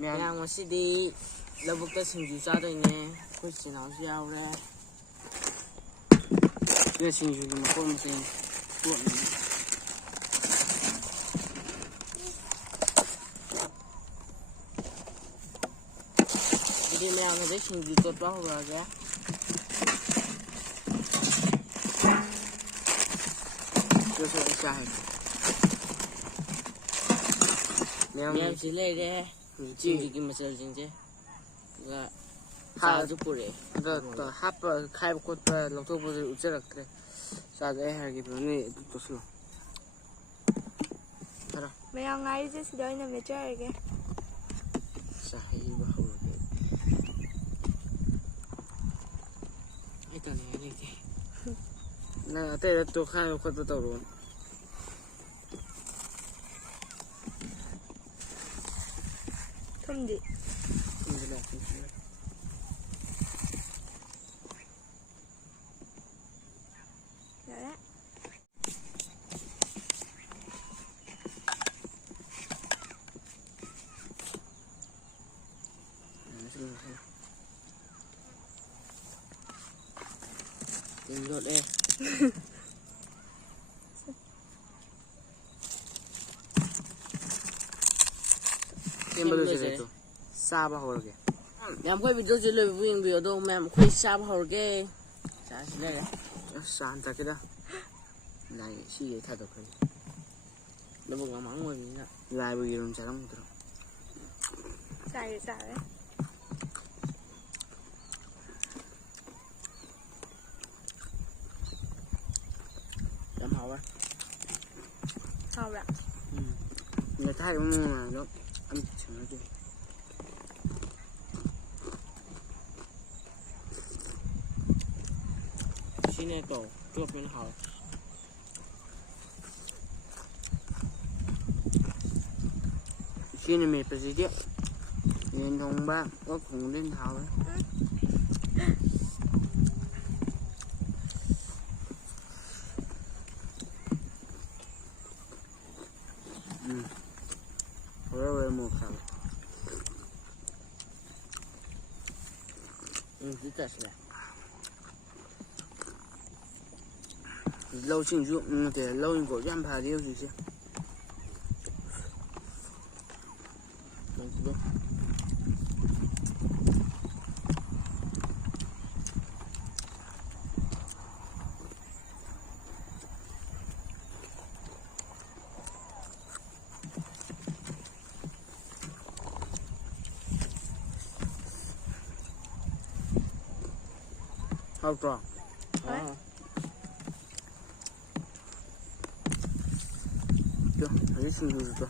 ꯃꯌꯥꯝ ꯉꯁꯤꯗꯤ ꯂꯧꯕꯨꯛꯇ ꯁꯤꯡꯖꯨ ꯆꯥꯗꯣꯏꯅꯦ ꯑꯩꯈꯣꯏ ꯏꯆꯤꯜ ꯏꯅꯥꯎꯁꯨ ꯌꯥꯎꯔꯦ ꯁꯤꯅ ꯁꯤꯡꯖꯨꯒꯤ ꯃꯄꯣꯠ ꯃꯆꯩ ꯇꯣꯠꯅꯕ ꯑꯗꯨꯗꯤ ꯃꯌꯥꯝ ꯍꯧꯖꯤꯛ ꯁꯤꯡꯖꯨ ꯇꯣꯠꯄ ꯍꯧꯔꯛꯑꯒꯦ ꯃꯌꯥꯝꯁꯤ ꯂꯩꯔꯦ ꯁꯤꯡꯖꯨꯒꯤ ꯃꯆꯜꯁꯤꯡꯁꯦ ꯑꯗꯨꯒ ꯆꯥꯁꯨ ꯄꯨꯔꯛꯑꯦ ꯑꯗꯣ ꯍꯥꯞꯄ ꯈꯥꯏꯕ ꯈꯣꯠꯄ ꯂꯧꯊꯣꯛꯄꯗꯨ ꯎꯠꯆꯔꯛꯇ꯭ꯔꯦ ꯆꯥꯗ ꯑꯩ ꯍꯥꯏꯔꯒꯦ ꯅꯣꯏ ꯑꯗꯨ ꯇꯧꯁꯤꯜꯂꯣ ꯈꯔ ꯃꯌꯥꯝ ꯉꯥꯏꯔꯤꯁꯦ ꯁꯤꯗ ꯑꯣꯏꯅ ꯃꯦꯠꯆꯔꯒꯦ ꯆꯥꯍꯩꯕ ꯍꯧꯔꯒꯦ ꯑꯩ ꯇꯧꯅꯤꯡꯉꯥꯏ ꯂꯩꯇꯦ ꯅꯪ ꯑꯇꯩꯗ ꯇꯣꯈꯥꯏꯕ ꯈꯣꯠꯄ ꯇꯧꯔꯣ ꯊꯨꯝꯗꯤ ꯌꯥꯔꯦ ꯂꯣꯠꯂꯦ ꯆꯥꯕ ꯍꯧꯔꯒꯦ ꯃꯌꯥꯝ ꯑꯩꯈꯣꯏ ꯚꯤꯗꯤꯑꯣꯁꯦ ꯂꯣꯏꯕꯕꯨ ꯌꯦꯡꯕꯤꯌꯨ ꯑꯗꯣ ꯃꯌꯥꯝ ꯑꯩꯈꯣꯏ ꯆꯥꯕ ꯍꯧꯔꯒꯦ ꯆꯥꯁꯤ ꯂꯩꯔꯦ ꯑꯁ ꯆꯥ ꯊꯛꯀꯦꯗ ꯂꯥꯏ ꯁꯤꯒꯦ ꯊꯥꯗꯣꯛꯈ꯭ꯔꯒꯦ ꯂꯧꯕꯨꯛ ꯃꯃꯥꯡ ꯑꯣꯏꯕꯅꯤꯅ ꯂꯥꯏꯕꯨ ꯌꯦꯔꯨꯝ ꯆꯥꯔꯝꯒꯗ꯭ꯔꯣ ꯆꯥꯔꯦ ꯆꯥꯔꯦ ꯌꯥꯝ ꯍꯥꯎꯋꯦ ꯍꯥꯎꯕ꯭ꯔꯥ ꯊꯥꯏꯕ ꯃꯃꯥꯡꯗꯣ ꯑꯝꯇ ꯁꯦꯝꯅꯗꯦ ꯁꯤꯅꯦ ꯀꯧ ꯇꯣꯞꯄꯅ ꯍꯥꯎꯋꯦ ꯏꯆꯦꯅ ꯃꯦꯠꯄꯁꯤꯗꯤ ꯌꯦꯟ ꯊꯣꯡꯕ ꯑꯣꯛ ꯊꯣꯡꯕꯗꯩ ꯍꯥꯎꯋꯦ ꯍꯣꯔꯦꯟ ꯑꯃꯨꯛ ꯈꯥꯕ ꯁꯤ ꯇꯁꯤꯜꯂꯦ ꯂꯧꯁꯤꯡꯁꯨ ꯅꯠꯇꯦ ꯂꯧ ꯏꯪꯈꯣꯜꯁꯨ ꯌꯥꯝ ꯐꯔꯤ ꯍꯧꯖꯤꯛꯁꯦ ꯍꯥꯎꯇ꯭ꯔꯣ hãy xin lỗi cho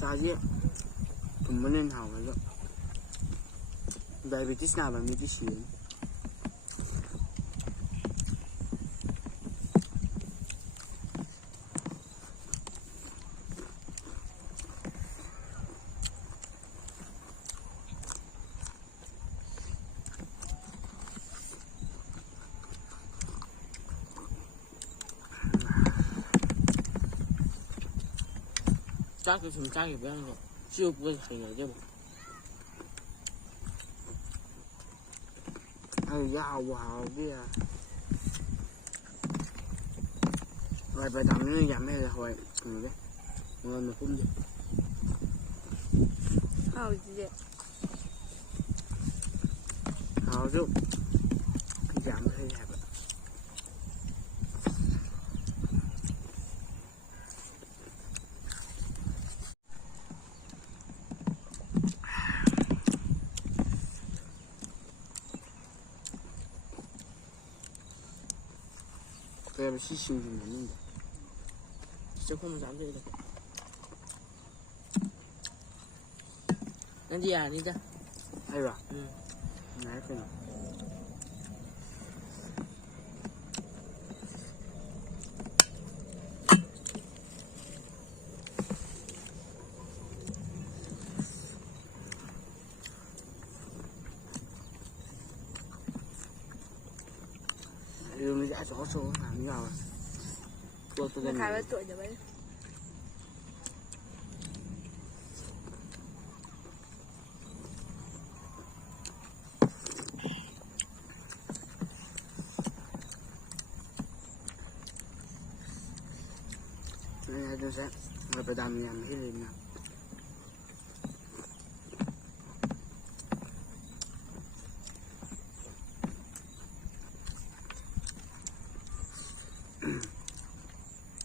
사실 돈문은 하고요. 다이비티스 나면 미디시. 짝도 좀 짜게 빼는 거 찌우고 생겨져 뭐. 아유 hào kia rồi bài tập nó giảm hay là hồi đấy ngon mà cũng được hào gì hào chứ giảm hay đẹp 그래 시시한 게 있는데 진짜 콩은 안 되겠다 난지 아니다 아이와 나 예쁘나 ꯁꯤꯗ ꯑꯆꯧ ꯑꯆꯧꯕ ꯃꯌꯥꯝ ꯌꯥꯎꯋꯦ ꯇꯣꯠꯄꯗꯅꯤ ꯈꯥꯏꯕ ꯇꯣꯏꯗꯕꯩ ꯑꯗꯨꯁꯦ ꯕꯗꯥꯝ ꯌꯥꯝ ꯍꯦꯜꯂꯤꯅ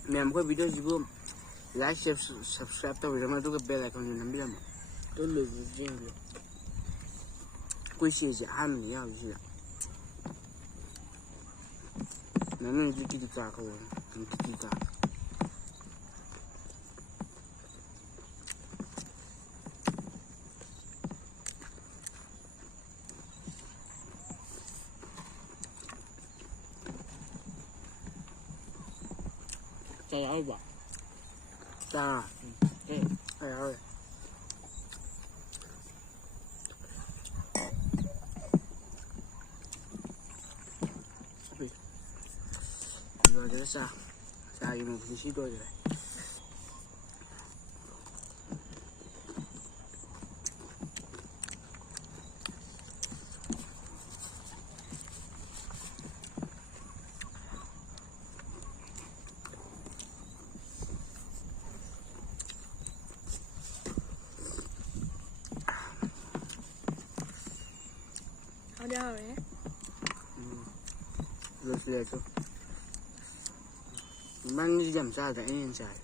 ꯃꯌꯥꯝ ꯑꯩꯈꯣꯏ ꯚꯤꯗꯤꯑꯣꯁꯤꯕꯨ ꯂꯥꯏꯛ ꯁꯕꯁꯀ꯭ꯔꯥꯏꯕ ꯇꯧꯕꯤꯔꯝꯃꯣ ꯑꯗꯨꯒ ꯕꯦꯜ ꯑꯥꯏꯀꯣꯟꯁꯨ ꯅꯝꯕꯤꯔꯝꯃꯣ ꯑꯗꯨ ꯂꯣꯏꯕꯁꯨ ꯌꯦꯡꯕꯤꯌꯨ ꯑꯩꯈꯣꯏ ꯆꯦꯁꯦ ꯑꯍꯥꯟꯕꯅꯤ ꯌꯥꯎꯔꯤꯁꯤꯗ 나는 이렇게 작아요. 이렇게 작아. 자, 알바. 자, 네, 알바. rồi để sao xài một tí xíu thôi rồi ở đâu rồi rồi thôi mang đi làm sao để anh xài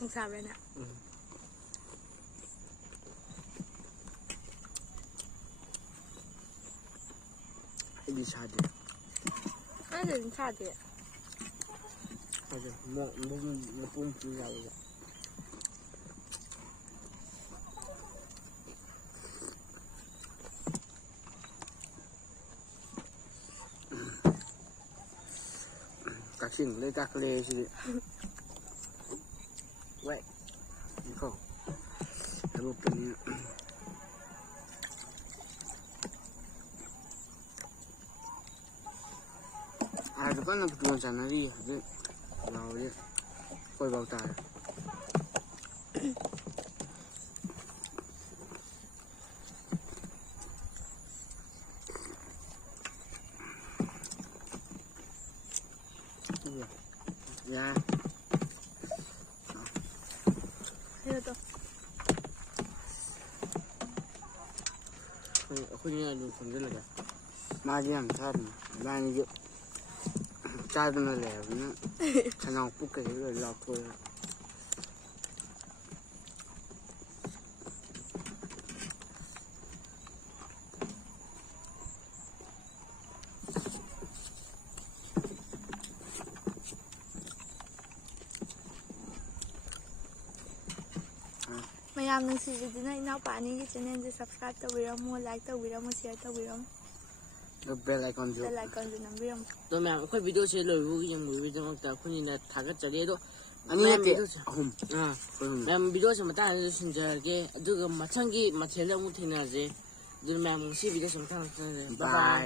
không sao đây nè đi xài đi ai đến xa thì một phun chỉ là vậy các chuyện lấy các lê gì vậy không em một cái 아주 깐나 부tuan sana ri de lao de koi bau ta ya đây tôi aku ni ada sendiri lagi mari yang sana bani je 짜증을 내요. 그냥 뽑게 연락 줘요. ꯃꯌꯥꯝ ꯅꯨꯡꯁꯤꯕꯤꯗꯨꯅ ꯏꯅꯥꯎꯄꯥꯅꯤꯒꯤ ꯆꯦꯅꯦꯜꯁꯦ subscribe ꯇꯧꯕꯤꯔꯝꯃꯣ like ꯇꯧꯕꯤꯔꯝꯃꯣ ꯁꯤꯌꯔ ꯇꯧꯕꯤꯔꯝꯃꯣ ꯕꯦꯜ ꯑꯥꯏꯀꯣꯟꯁꯨ ꯅꯝꯕꯤꯔꯝꯃꯣ ꯑꯗꯣ ꯃꯌꯥꯝ ꯑꯩꯈꯣꯏ ꯚꯤꯗꯤꯑꯣꯁꯦ ꯂꯣꯏꯕ ꯌꯦꯡꯕꯤꯕꯒꯤꯗꯃꯛꯇ ꯑꯩꯈꯣꯏꯅ ꯊꯥꯒꯠꯆꯔꯤ ꯑꯗꯣ ꯑꯍꯨꯝ ꯃꯌꯥꯝ ꯚꯤꯗꯤꯑꯣꯁꯦ ꯃꯇꯥꯡꯗ ꯂꯣꯏꯁꯤꯟꯖꯔꯒꯦ ꯑꯗꯨꯒ ꯃꯊꯪꯒꯤ ꯃꯊꯦꯜꯗ ꯑꯃꯨꯛ ꯊꯦꯡꯅꯔꯁꯦ ꯑꯗꯨꯅ ꯃꯌꯥꯝ ꯉꯁꯤ ꯚꯤꯗꯤꯑꯣꯁꯦ ꯃꯇꯥꯡꯗ ꯕꯥꯏ